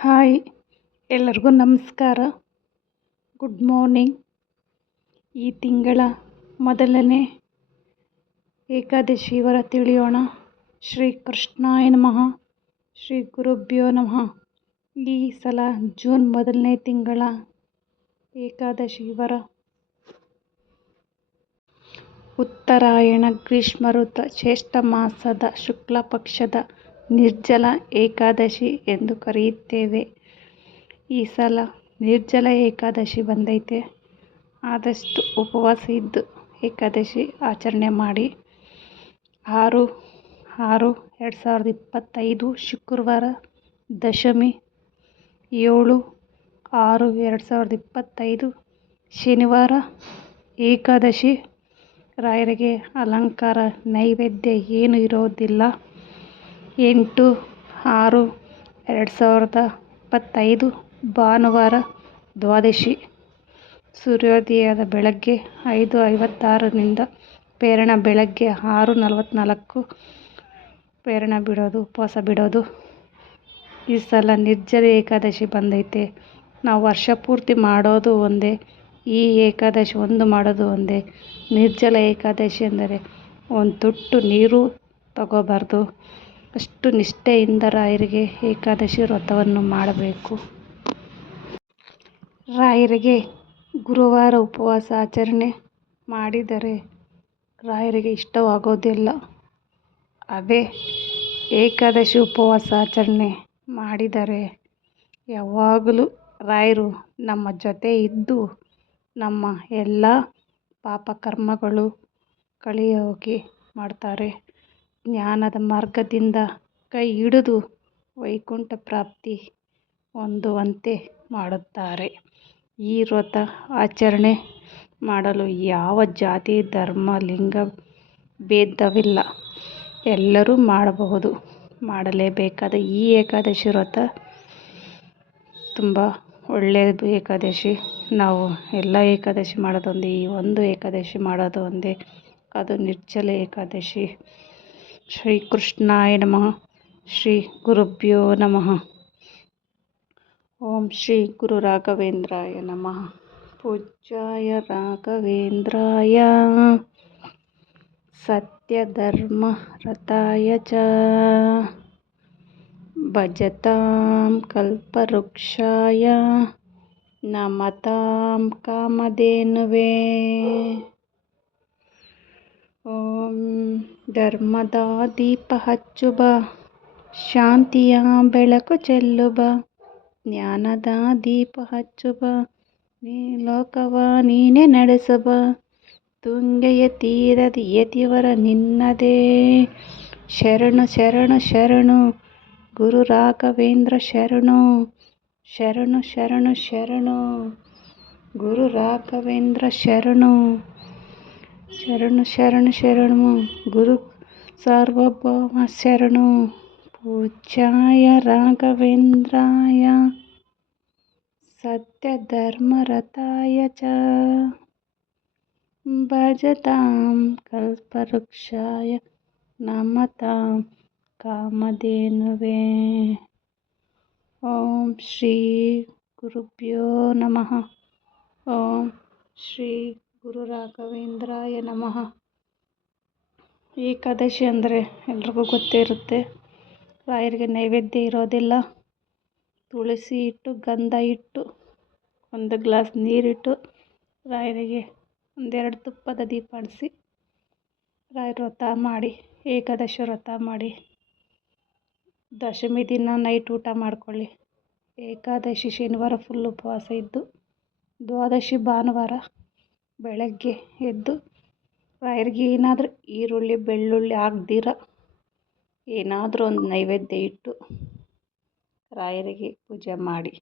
Hi, ಎಲ್ಲರಿಗೂ ನಮಸ್ಕಾರ. Good morning. ಈ ತಿಂಗಳ ಮೊದಲನೇ ಏಕಾದಶಿ ವರ ತಿಳಿಯೋಣ. ಶ್ರೀ ಕೃಷ್ಣಾಯ ನಮಃ, ಶ್ರೀ ಗುರುಭ್ಯೋ ನಮಃ. ಈ ಸಲ ಜೂನ್ ಮೊದಲನೇ ತಿಂಗಳ ಏಕಾದಶಿ ವರ ಉತ್ತರಾಯಣ ಗ್ರೀಷ್ಮ ಋತು ಜ್ಯೇಷ್ಠ ಮಾಸದ ಶುಕ್ಲ ಪಕ್ಷದ ನಿರ್ಜಲ ಏಕಾದಶಿ ಎಂದು ಕರೆಯುತ್ತೇವೆ. ಈ ಸಲ ನಿರ್ಜಲ ಏಕಾದಶಿ ಬಂದೈತೆ. ಆದಷ್ಟು ಉಪವಾಸ ಇದ್ದು ಏಕಾದಶಿ ಆಚರಣೆ ಮಾಡಿ. 6/6/2025 ಶುಕ್ರವಾರ ದಶಮಿ. 7/6/2025 ಶನಿವಾರ ಏಕಾದಶಿ. ರಾಯರಿಗೆ ಅಲಂಕಾರ ನೈವೇದ್ಯ ಏನೂ ಇರೋದಿಲ್ಲ. 8/6/2025 ಭಾನುವಾರ ದ್ವಾದಶಿ. ಸೂರ್ಯೋದಯದ ಬೆಳಗ್ಗೆ 5:56 ಪೇರಣ ಬೆಳಗ್ಗೆ 6:44 ಪೇರಣ ಬಿಡೋದು, ಉಪವಾಸ ಬಿಡೋದು. ಈ ಸಲ ನಿರ್ಜಲ ಏಕಾದಶಿ ಬಂದೈತೆ. ನಾವು ವರ್ಷ ಪೂರ್ತಿ ಮಾಡೋದು ಒಂದೇ, ಈ ಏಕಾದಶಿ ಒಂದು ಮಾಡೋದು ಒಂದೇ. ನಿರ್ಜಲ ಏಕಾದಶಿ ಅಂದರೆ ಒಂದು ತುತ್ತು ನೀರು ತಗೋಬಾರ್ದು. ಅಷ್ಟು ನಿಷ್ಠೆಯಿಂದ ರಾಯರಿಗೆ ಏಕಾದಶಿ ವ್ರತವನ್ನು ಮಾಡಬೇಕು. ರಾಯರಿಗೆ ಗುರುವಾರ ಉಪವಾಸ ಆಚರಣೆ ಮಾಡಿದರೆ ರಾಯರಿಗೆ ಇಷ್ಟವಾಗೋದಿಲ್ಲ. ಅದೇ ಏಕಾದಶಿ ಉಪವಾಸ ಆಚರಣೆ ಮಾಡಿದರೆ ಯಾವಾಗಲೂ ರಾಯರು ನಮ್ಮ ಜೊತೆ ಇದ್ದು ನಮ್ಮ ಎಲ್ಲ ಪಾಪಕರ್ಮಗಳು ಕಳೆಯೋಕೆ ಮಾಡ್ತಾರೆ. ಜ್ಞಾನದ ಮಾರ್ಗದಿಂದ ಕೈ ಹಿಡಿದು ವೈಕುಂಠ ಪ್ರಾಪ್ತಿ ಹೊಂದುವಂತೆ ಮಾಡುತ್ತಾರೆ. ಈ ವ್ರತ ಆಚರಣೆ ಮಾಡಲು ಯಾವ ಜಾತಿ, ಧರ್ಮ, ಲಿಂಗ ಭೇದವಿಲ್ಲ. ಎಲ್ಲರೂ ಮಾಡಬಹುದು. ಮಾಡಲೇಬೇಕಾದ ಈ ಏಕಾದಶಿ ವ್ರತ ತುಂಬ ಒಳ್ಳೆಯ ಏಕಾದಶಿ. ನಾವು ಎಲ್ಲ ಏಕಾದಶಿ ಮಾಡೋದೊಂದೇ, ಈ ಒಂದು ಏಕಾದಶಿ ಮಾಡೋದು ಒಂದೇ, ಅದು ನಿರ್ಜಲ ಏಕಾದಶಿ. ಶ್ರೀ ಕೃಷ್ಣಾಯ ನಮಃ, ಶ್ರೀ ಗುರುಭ್ಯೋ ನಮಃ. ಓಂ ಶ್ರೀ ಗುರು ರಾಘವೇಂದ್ರಾಯ ನಮಃ. ಪೂಜ್ಯಾಯ ರಾಘವೇಂದ್ರಾಯ ಸತ್ಯಧರ್ಮ ರತಾಯ ಚ ಭಜತಾಂ ಕಲ್ಪವೃಕ್ಷಾಯ ನಮತಾಂ ಕಾಮಧೇನವೇ. ಓಂ ಧರ್ಮದ ದೀಪ ಹಚ್ಚು ಬಾ, ಶಾಂತಿಯ ಬೆಳಕು ಚೆಲ್ಲು ಬಾ. ಜ್ಞಾನದ ದೀಪ ಹಚ್ಚು ಬಾ, ನೀ ಲೋಕವ ನೀನೇ ನಡೆಸು ಬಾ. ತುಂಗೆಯ ತೀರದ ಯತಿವರ ನಿನ್ನದೇ, ಶರಣು ಶರಣು ಶರಣು ಗುರು ರಾಘವೇಂದ್ರ ಶರಣು. ಶರಣು ಶರಣು ಶರಣು ಗುರು ರಾಘವೇಂದ್ರ ಶರಣು. ಶರಣು ಶರಣು ಶರಣು ಗುರು ಸಾರ್ವಭೌಮ ಶರಣು. ಪೂಜ್ಯಾಯ ರಾಘವೇಂದ್ರಾಯ ಸತ್ಯಧರ್ಮರತಾಯ ಚ ಭಜತಾಂ ಕಲ್ಪವೃಕ್ಷಾಯ ನಮತಾಂ ಕಾಮಧೇನವೇ. ಓಂ ಶ್ರೀ ಗುರುಭ್ಯೋ ನಮಃ. ಓಂ ಶ್ರೀ ಗುರು ರಾಘವೇಂದ್ರಾಯ ನಮಃ. ಏಕಾದಶಿ ಅಂದರೆ ಎಲ್ರಿಗೂ ಗೊತ್ತೇ ಇರುತ್ತೆ. ರಾಯರಿಗೆ ನೈವೇದ್ಯ ಇರೋದಿಲ್ಲ. ತುಳಸಿ ಇಟ್ಟು, ಗಂಧ ಇಟ್ಟು, ಒಂದು ಗ್ಲಾಸ್ ನೀರಿಟ್ಟು ರಾಯರಿಗೆ ಒಂದೆರಡು ತುಪ್ಪದ ದೀಪ ಅಂಟಿಸಿ ರಾಯರ ವ್ರತ ಮಾಡಿ, ಏಕಾದಶಿ ವ್ರತ ಮಾಡಿ. ದಶಮಿ ದಿನ ನೈಟ್ ಊಟ ಮಾಡ್ಕೊಳ್ಳಿ. ಏಕಾದಶಿ ಶನಿವಾರ ಫುಲ್ ಉಪವಾಸ ಇದ್ದು, ದ್ವಾದಶಿ ಭಾನುವಾರ ಬೆಳಗ್ಗೆ ಎದ್ದು ರಾಯರಿಗೆ ಏನಾದರೂ ಈರುಳ್ಳಿ ಬೆಳ್ಳುಳ್ಳಿ ಹಾಕ್ದಿರ ಏನಾದರೂ ಒಂದು ನೈವೇದ್ಯ ಇಟ್ಟು ರಾಯರಿಗೆ ಪೂಜೆ ಮಾಡಿ.